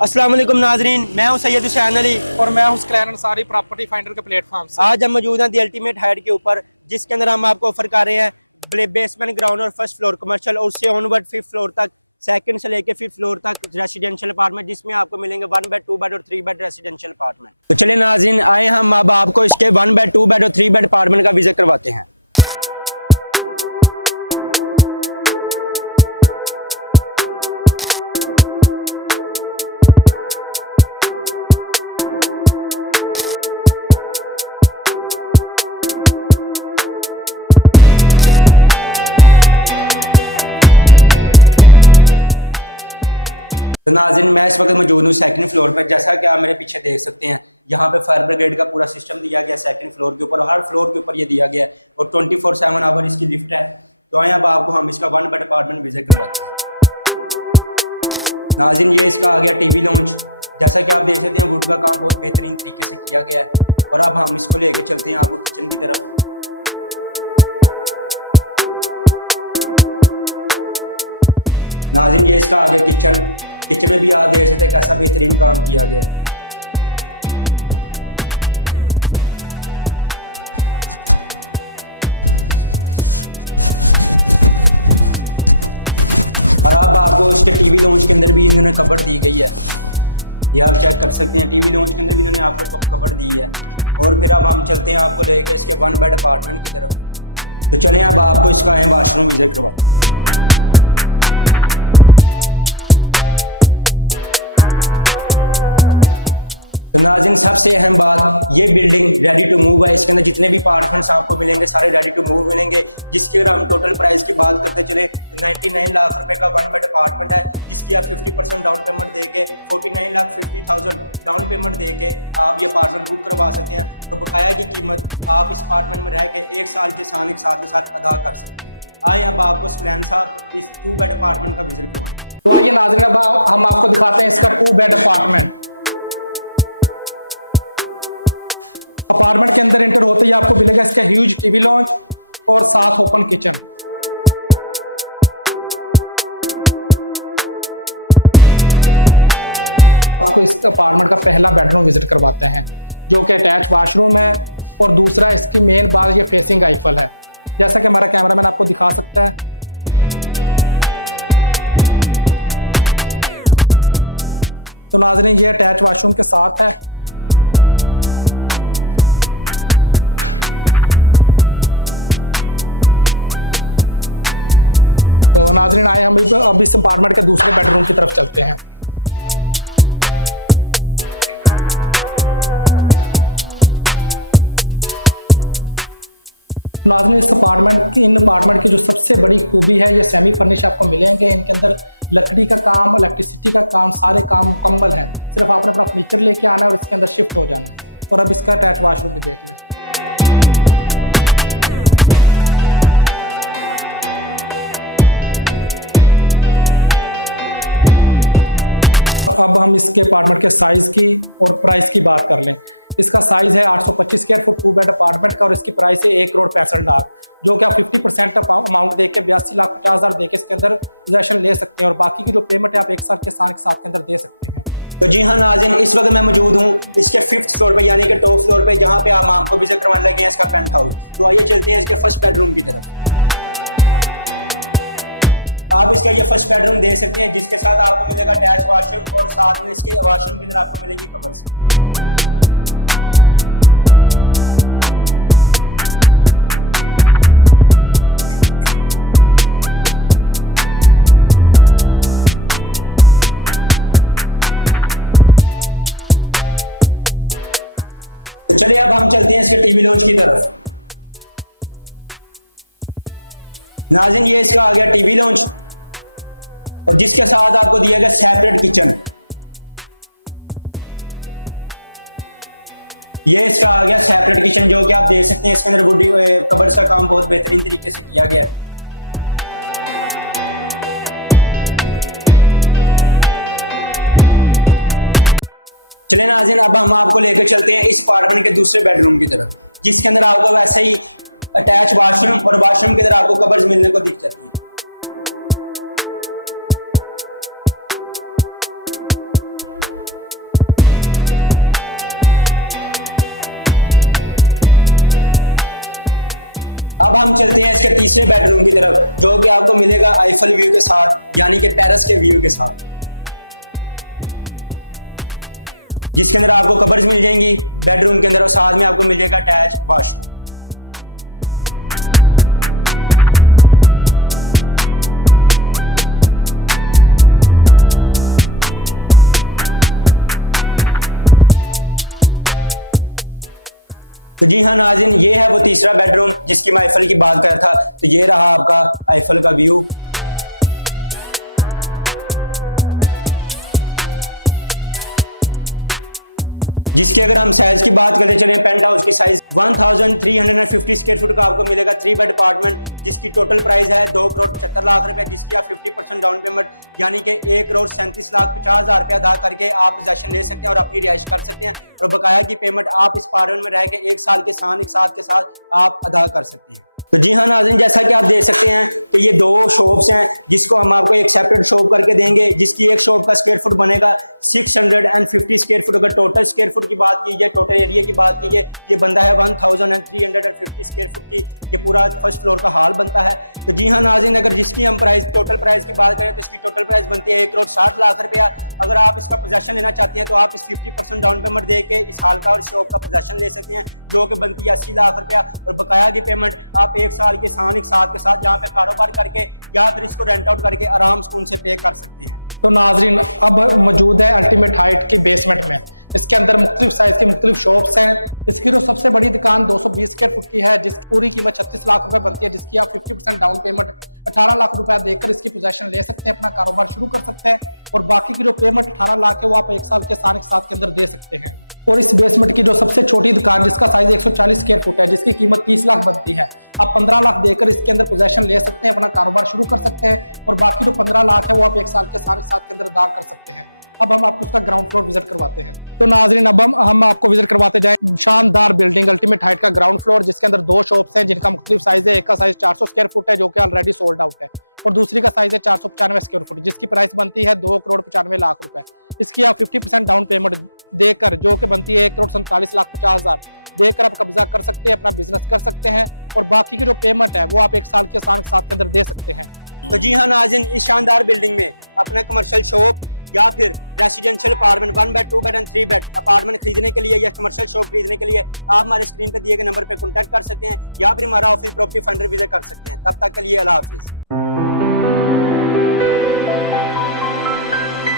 अस्सलाम वालेकुम नाजरीन, मैं हूं सैयद हुसैन अली और मैं हूं स्कैन अंसारी प्रॉपर्टी फाइंडर के प्लेटफॉर्म से। आज हम मौजूद हैं दी अल्टीमेट हाइट के ऊपर, जिसके अंदर हम आपको ऑफर कर रहे हैं बेसमेंट, ग्राउंड और फर्स्ट फ्लोर कमर्शियल और उससे ऑनवर्ड 5th फ्लोर तक, सेकंड से लेके 5th फ्लोर तक रेसिडेंशियल अपार्टमेंट, जिसमें आपको मिलेंगे 1 बेड 2 बेड और 3 बेड रेसिडेंशियल अपार्टमेंट। तो चलिए नाजरीन, आए हम अब आपको इसके 1 बेड 2 बेड और 3 बेड अपार्टमेंट का विजिट करवाते हैं। तो नाज़रीन, मैं इस वक्त मौजूद हूँ सेकंड फ्लोर पर। जैसा कि आप मेरे पीछे देख सकते हैं, यहाँ पे फायर ब्रिगेड का पूरा सिस्टम दिया गया है सेकंड फ्लोर के ऊपर। हर फ्लोर के ऊपर ये दिया गया है और 24/7 आवर इसकी लिफ्ट है। तो आए अब आपको हम इसका 1 बेड अपार्टमेंट विजिट करवाते हैं। नाज़रीन, ये इसका आ गया टीवी लॉन्च। जैसा कि आप देख सकते हैं, वुड का काम बहुत बेहतरीन तरीके से किया गया है। और अब हम इसको लेके चलते हैं आपको किचन की तरफ। नाज़रीन, ये इसका आ गया किचन। किचन में भी आप देख सकते हैं कैसा बेहतरीन काम किया गया है। और अब आपको इसके टीवी लॉन्च के अंदर भी इन्होंने कबर्ड दी गई है। ये आप चेक कर सकते हैं, टीवी लॉन्च के अंदर भी इन्होंने आपको कबर्ड दी है। और फिर अब हम चलते हैं आपको लेकर इसके 1 बेड अपार्टमेंट की तरफ। तो चलें अब आपको इसका वाशरूम विजिट करवाते हैं। तो नाज़रीन, सबसे अहम बात, ये बिल्डिंग रेडी टू मूव है। इसके अंदर जितने भी अपार्टमेंट्स आपको मिलेंगे सारे रेडी टू मूव मिलेंगे। जिसकी अगर हम टोटल प्राइस की बात करते चले तो 99 लाख रुपए का 1 बेड अपार्टमेंट है, जिसकी आप 50% डाउन पेमेंट देके 49,50,000 डाउन पेमेंट देके आप ये अपार्टमेंट बुक करवा सकते हैं। तो बकाया की कीमत आप इस अपार्टमेंट में रह के 1 साल के साथ अदा कर सकते हैं। आए अब आपको स्कैन साहब इस 2 बेड अपार्टमेंट का विजिट करवाएं। तो आइए नाज़रीन, अब हम आपको दिखाते हैं इसका 2 बेड अपार्टमेंट। अपार्टमेंट के अंदर एंटर होते ही आपको मिलेगा इसका ह्यूज टीवी लॉन्च और साथ ओपन किचन। आपको इस अपार्टमेंट का पहला बेडरूम विजिट करवाते हैं, जो कि अटैच वॉशरूम है। और दूसरा, इसकी मेन बात, ये फेसिंग आईफल है, जैसा कि हमारा कैमरामैन आपको दिखा सकता है। तो नाज़रीन, ये अटैच वॉशरूम के साथ है। तो नाज़रीन, आए हम अब इस अपार्टमेंट के दूसरे बेडरूम की तरफ चलते हैं। नाज़रीन, इन अपार्टमेंट की जो सबसे बड़ी खूबी है, ये सेमी फर्निश आपको मिलेंगे। इनके अंदर लकड़ी का काम, इलेक्ट्रिसिटी का काम, सारे काम मुकम्मल है। सिर्फ आपने अपना फर्नीचर लेके आना है और इसके अंदर शिफ्ट हो जाना है। और अब इसका अटैच वॉशरूम भी देख लें। अब हम इसके अपार्टमेंट के साइज़ की और प्राइस की बात कर लें। इसका साइज़ है 825 स्क्वायर फुट 2 बेड अपार्टमेंट का और इसकी प्राइस है 1,65,00,000, जो कि आप 50% अमाउंट दे के 82,50,000 दे के इसके अंदर पोजेसन ले सकते हैं। और बाकी की जो पेमेंट है आप 1 साल के साथ के अंदर दे सकते हैं। तो जी हाँ नाज़रीन, इस वक्त मैं मौजूद हूँ इसके 5th फ्लोर पे, यानी कि टॉप फ्लोर पे, जहाँ पे आप आपको विजिट करवाने लगे हैं इसका पेंट हाउस। तो आइए चलते हैं इसके फर्स्ट बेडरूम की तरफ। आप इसका ये फर्स्ट बेडरूम देख सकते हैं, जिसके साथ आपको मिलेगा अटैच वॉशरूम और साथ में इसके वॉशरूम के अंदर आपको मिलेगी कबर्ड्स। तो चलिए अब हम चलते हैं इसके टीवी लॉन्च की तरफ। नाज़रीन, ये इसका आ गया टीवी लॉन्च और जिसके साथ आपको दिया गया सेपरेट किचन। ये इसका आ गया सेपरेट किचन, जो कि आप देख सकते हैं इसके अंदर वुड कबर्ड्स का काम बहुत बेहतरीन तरीके से किया गया है। चले नाज़रीन, अब हम आपको लेकर चलते हैं इस अपार्टमेंट के दूसरे बेडरूम की तरफ, जिसके अंदर आपको वैसे ही अटैच वॉशरूम और वॉशरूम के अंदर आपको कबर्ड्स मिलने को दिख जाती है। अब हम चलते हैं इसके तीसरे बेडरूम की तरफ, जो कि आपको मिलेगा आईफल व्यू के साथ, यानी कि पेरिस के व्यू के साथ, जिसके अंदर आपको कबर्स मिल जाएंगी बेडरूम के अंदर और साथ में आपको मिल जाएगा अटैच वॉशरूम। तो जी हाँ नाज़रीन, ये है वो तीसरा बेडरूम जिसकी मैं आईफल की बात कर रहा था। तो ये रहा आपका आईफल का व्यू। जिसकी अगर हम साइज की बात करते चले, पेंट हाउस की साइज 1350 स्क्वायर फुट का आपको मिलेगा 3 बेड अपार्टमेंट, जिसकी टोटल प्राइस है 2,75,00,000 रुपए, जिसकी आप 50% डाउन पेमेंट यानी कि 1,37,50,000 रुपए अदा करके आप पोजेसन ले सकते हैं और अपनी रिहाइश कर सकते हैं। और बकाया की पेमेंट आप इस अपार्टमेंट में रह के 1 साल के साथ आप अदा कर सकते हैं। तो जी हाँ नाज़रीन, जैसा कि आप देख सकते हैं कि ये 2 शॉप्स हैं, जिसको हम आपको एक सेपरेट शॉप करके देंगे, जिसकी एक शॉप का स्क्वायर फुट बनेगा 650 स्क्वायर फुट। अगर टोटल स्क्वायर फुट की बात की जाए, टोटल एरिया की बात की जाए, ये बनता है 1350 स्क्वायर फुट की, ये पूरा फर्स्ट फ्लोर का हॉल बनता है। तो जी हाँ नाज़रीन, अगर जिसकी हम टोटल प्राइस की बात करें तो इसकी टोटल प्राइस बनती है 1,60,00,000 रुपया। अगर आप इसका पोजेसन लेना चाहते हैं तो आप इस 50% डाउन पेमेंट दे के इस हॉल का और शॉप का पोजेसन ले सकते हैं, जो कि बनती है 80 लाख रुपया। और बकाया की पेमेंट आप 1 साल के साथ जहाँ पे कारोबार करके या फिर इसको रेंट आउट करके आराम सुकून से पे कर सकते हैं। तो नाजरीन, अब मौजूद है अल्टीमेट हाइट के बेसमेंट में। इसके अंदर मुख्तलिफ साइज की मुख्तलिफ शॉप्स हैं। इसकी जो सबसे बड़ी दुकान 220 स्क्वायर फुट की है, जिसकी पूरी कीमत 36 लाख रुपए बनती है, जिसकी आप 50% डाउन पेमेंट 18 लाख रुपया देकर इसकी पोजेसन ले सकते हैं, अपना कारोबार शुरू कर सकते हैं। और बाकी की जो पेमेंट 18 लाख है वो आप 1 साल के साथ के अंदर दे सकते हैं। और इस बेसमेंट की जो सबसे छोटी दुकान, जिसका साइज 140 स्क्वायर फुट है, जिसकी कीमत 30 लाख बनती है, आप 15 लाख देकर इसके अंदर पोजेसन ले सकते हैं, अपना कारोबार शुरू कर सकते हैं। और बाकी जो 15 लाख है वो आप 1 साल के साथ के अंदर अदा कर सकते हैं। अब हम आपको उसका ग्राउंड फ्लोर विजिट करवाते हैं। तो नाजरीन, अब हम आपको विजिट करवाते जाएं शानदार बिल्डिंग अल्टीमेट हाइट का ग्राउंड फ्लोर, जिसके अंदर 2 शॉप्स हैं, जिनका मुख्तलिफ साइज है। एक का साइज 400 स्क्वायर फुट है, जो कि ऑलरेडी सोल्ड आउट है, और दूसरी का साइज है 495 स्क्वायर फुट, जिसकी प्राइस बनती है 2,95,00,000 रुपए। इसकी आप 50% डाउन पेमेंट देकर, जो कि बनती है 1,47,50,000 देकर आप कब्जा कर सकते हैं, अपना बिजनेस कर सकते हैं। और बाकी की जो पेमेंट है वो आप 1 साल के साथ के अंदर दे सकते हैं। तो जी हाँ नाज़रीन, इस शानदार बिल्डिंग में अपना कमर्शियल शॉप या फिर residential apartment 1 bed 2 bed and 3 bed apartment खरीदने के लिए या कमर्शियल शॉप खरीदने के लिए आप हमारे स्क्रीन पर दिए गए नंबर पर कॉन्टैक्ट कर सकते हैं, या फिर हमारा ऑफिस प्रॉपर्टी फाइंडर विजिट कर सकते हैं। तब तक के लिए अल्लाह हाफिज।